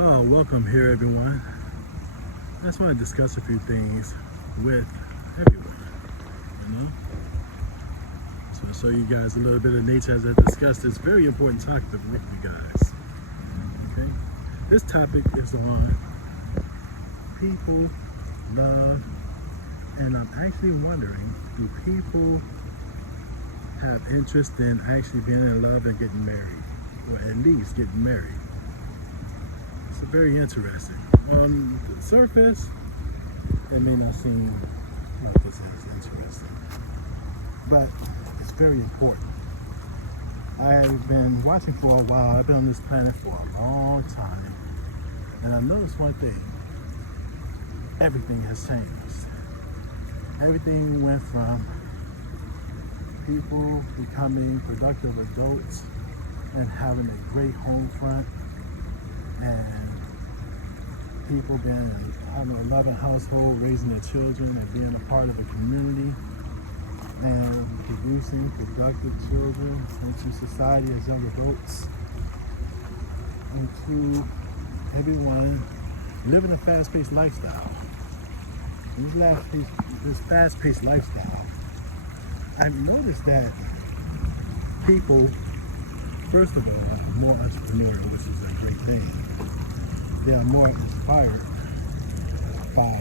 Oh, welcome here, everyone. I just want to discuss a few things with everyone, you know? So, show you guys a little bit of nature as I discuss this very important topic with you guys, okay? This topic is on people, love, and I'm actually wondering, do people have interest in actually being in love and getting married, or at least getting married? It's very interesting. On the surface, it may not seem like this is interesting, but it's very important. I've been watching for a while. I've been on this planet for a long time, and I noticed one thing. Everything has changed. Everything went from people becoming productive adults and having a great home front, and people having a loving household, raising their children, and being a part of a community, and producing productive children into society as young adults, and to everyone living a fast-paced lifestyle. And this fast-paced lifestyle, I've noticed that people, first of all, are more entrepreneurial, which is a great thing. They are more inspired by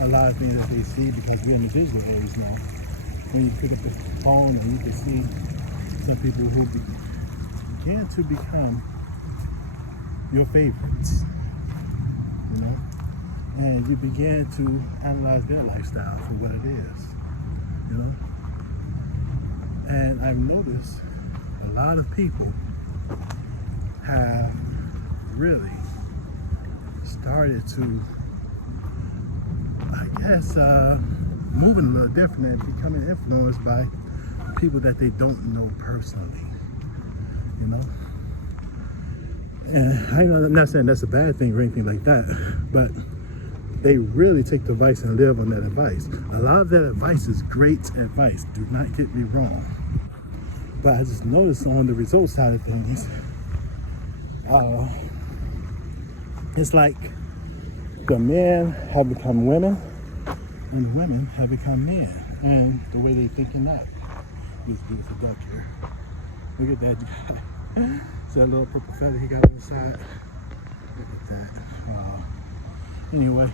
a lot of things that they see, because we're in the digital age now. When you pick up the phone and you can see some people who begin to become your favorites, you know, and you begin to analyze their lifestyle for what it is, you know. And I've noticed a lot of people have really started to, I guess, moving a little different and becoming influenced by people that they don't know personally, you know. And I'm not saying that's a bad thing or anything like that, but they really take the advice and live on that advice. A lot of that advice is great advice, do not get me wrong. But I just noticed on the results side of things, it's like the men have become women and the women have become men, and the way they think and act. This beautiful duck here. Look at that guy. See that little purple feather he got on the side? Look at that. Anyway,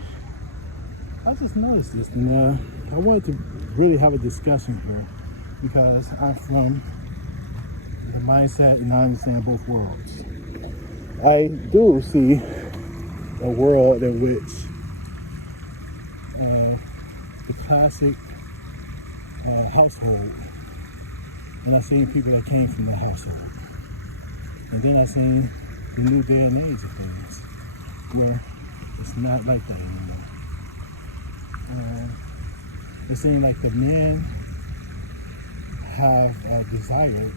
I just noticed this, and I wanted to really have a discussion here because I'm from the mindset and I understand both worlds. I do see a world in which the classic household, and I seen people that came from the household, and then I seen the new day and age of things where it's not like that anymore. It seems like the men have desired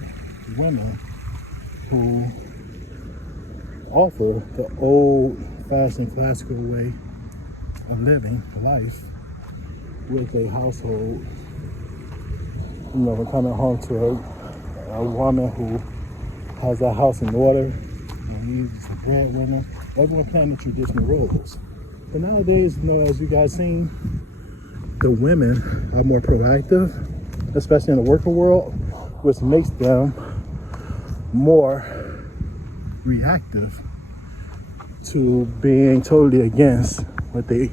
women who offer the old-fashioned classical way of living life with a household. You know, we're coming home to a woman who has a house in order, and he's a breadwinner. Everyone playing the traditional roles. But nowadays, you know, as you guys seen, the women are more proactive, especially in the working world, which makes them more reactive to being totally against what they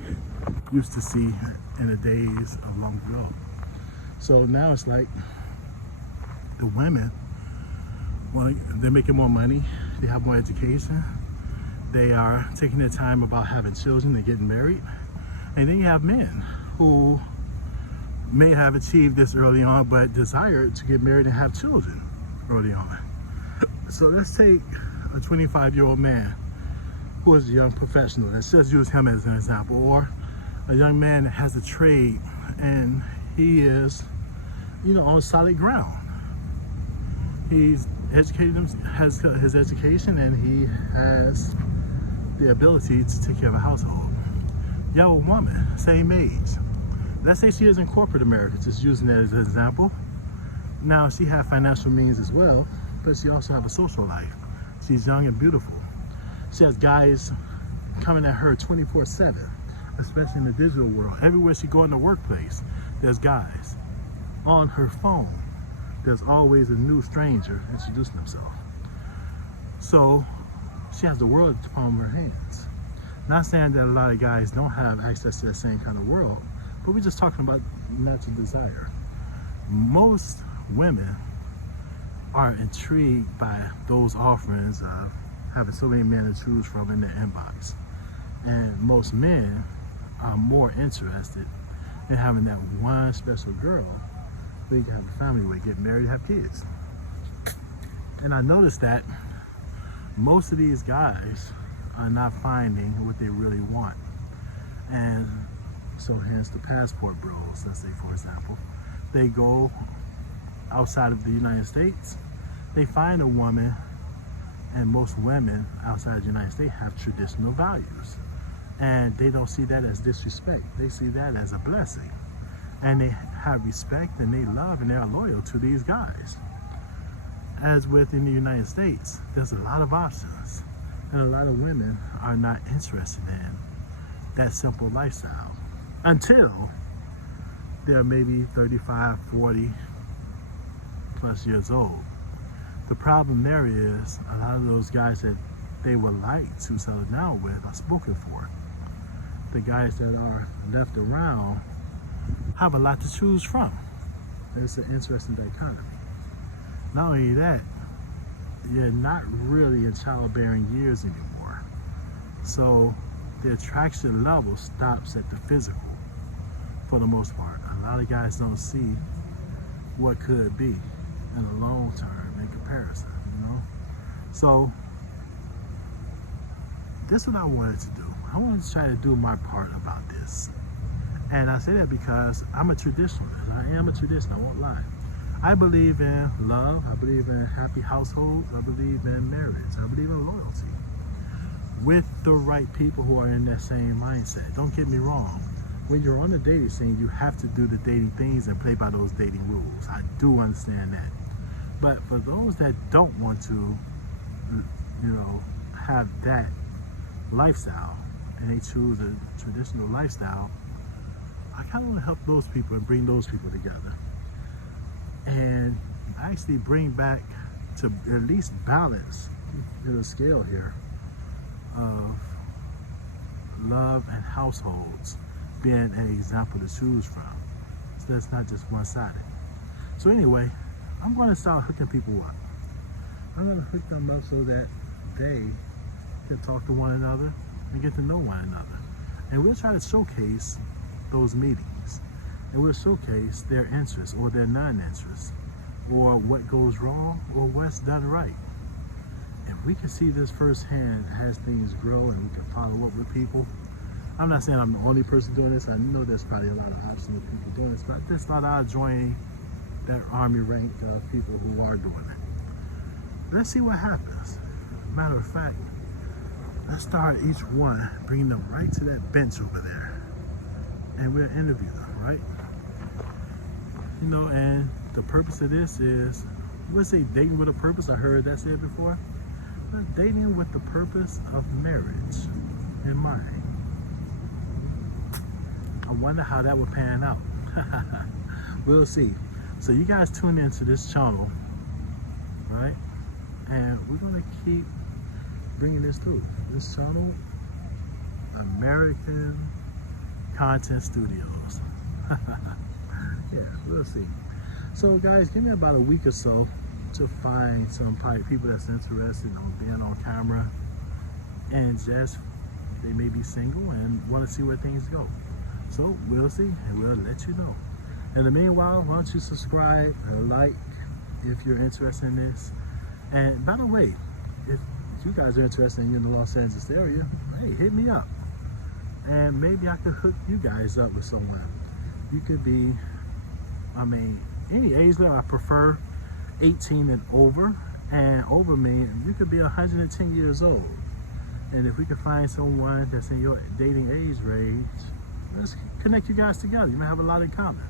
used to see in the days of long ago. So now it's like the women, well, they're making more money, they have more education, they are taking their time about having children and getting married. And then you have men who may have achieved this early on but desire to get married and have children early on. So let's take a 25-year-old man who is a young professional. Let's just use him as an example. Or a young man that has a trade and he is, you know, on solid ground. He's educated, has his education, and he has the ability to take care of a household. You have a woman, same age. Let's say she is in corporate America, just using that as an example. Now, she has financial means as well, but she also has a social life. She's young and beautiful. She has guys coming at her 24/7, especially in the digital world. Everywhere she go in the workplace, there's guys. On her phone, there's always a new stranger introducing himself. So she has the world at the palm of her hands. Not saying that a lot of guys don't have access to the same kind of world, but we're just talking about natural desire. Most women are intrigued by those offerings of having so many men to choose from in their inbox. And most men are more interested in having that one special girl so you can have a family with, get married, have kids. And I noticed that most of these guys are not finding what they really want. And so hence the passport bros, let's say for example, they go outside of the United States, they find a woman, and most women outside of the United States have traditional values. And they don't see that as disrespect. They see that as a blessing. And they have respect and they love and they're loyal to these guys. As within the United States, there's a lot of options. And a lot of women are not interested in that simple lifestyle until they're maybe 35, 40 plus years old. The problem there is a lot of those guys that they would like to settle down with are spoken for. The guys that are left around have a lot to choose from. It's an interesting dichotomy. Not only that, you're not really in childbearing years anymore. So the attraction level stops at the physical for the most part. A lot of guys don't see what could be in the long term in comparison, you know? So this is what I wanted to do. I wanted to try to do my part about this. And I say that because I'm a traditionalist. I am a traditionalist, I won't lie. I believe in love, I believe in happy households, I believe in marriage, I believe in loyalty. With the right people who are in that same mindset. Don't get me wrong. When you're on the dating scene, you have to do the dating things and play by those dating rules. I do understand that. But for those that don't want to, have that lifestyle, and they choose a traditional lifestyle, I kind of want to help those people and bring those people together. And actually bring back to at least balance the scale here of love and households being an example to choose from. So that's not just one-sided. So anyway, I'm going to start hooking people up. I'm going to hook them up so that they can talk to one another and get to know one another. And we'll try to showcase those meetings. And we'll showcase their interests or their non-interests, or what goes wrong or what's done right. If we can see this firsthand as things grow and we can follow up with people. I'm not saying I'm the only person doing this. I know there's probably a lot of options of people doing this, but I just thought I'd join that army rank of people who are doing it. Let's see what happens. Matter of fact, let's start each one, bringing them right to that bench over there, and we'll interview them, right? And the purpose of this is, we'll say dating with a purpose. I heard that said before. But dating with the purpose of marriage in mind. I wonder how that would pan out. We'll see. So you guys tune into this channel, right? And we're gonna keep bringing this through. This channel, American Content Studios. Yeah, we'll see. So guys, give me about a week or so to find some probably people that's interested in being on camera, and just they may be single and want to see where things go. So we'll see, and we'll let you know. In the meanwhile, why don't you subscribe and like if you're interested in this. And by the way, if you guys are interested in the Los Angeles area, hey, hit me up. And maybe I could hook you guys up with someone. You could be, any age level. I prefer 18 and over. And over means you could be 110 years old. And if we could find someone that's in your dating age range, let's connect you guys together. You may have a lot in common.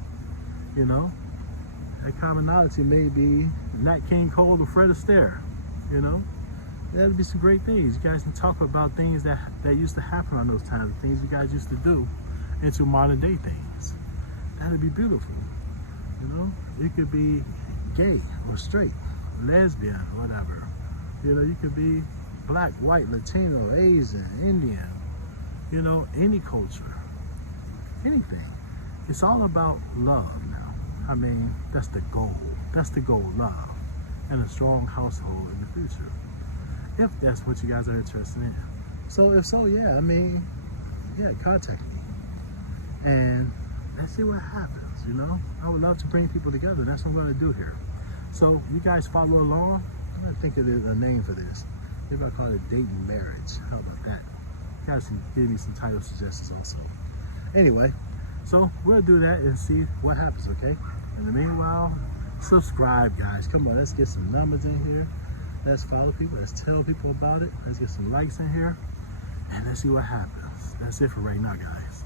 That commonality may be Nat King Cole or Fred Astaire. That'll be some great things. You guys can talk about things that used to happen on those times, things you guys used to do, into modern day things. That'd be beautiful. You know, you could be gay or straight, lesbian, whatever. You know, you could be black, white, Latino, Asian, Indian. You know, any culture, anything. It's all about love now. I mean, that's the goal. That's the goal, love, and a strong household in the future. If that's what you guys are interested in. So if so, yeah, I mean, yeah, contact me. And let's see what happens, you know? I would love to bring people together. That's what I'm gonna do here. So you guys follow along. I'm gonna think of a name for this. Maybe I'll call it dating marriage. How about that? You guys can give me some title suggestions also. Anyway, so we'll do that and see what happens, okay? In the meanwhile, subscribe, guys. Come on, let's get some numbers in here. Let's follow people. Let's tell people about it. Let's get some likes in here. And let's see what happens. That's it for right now, guys.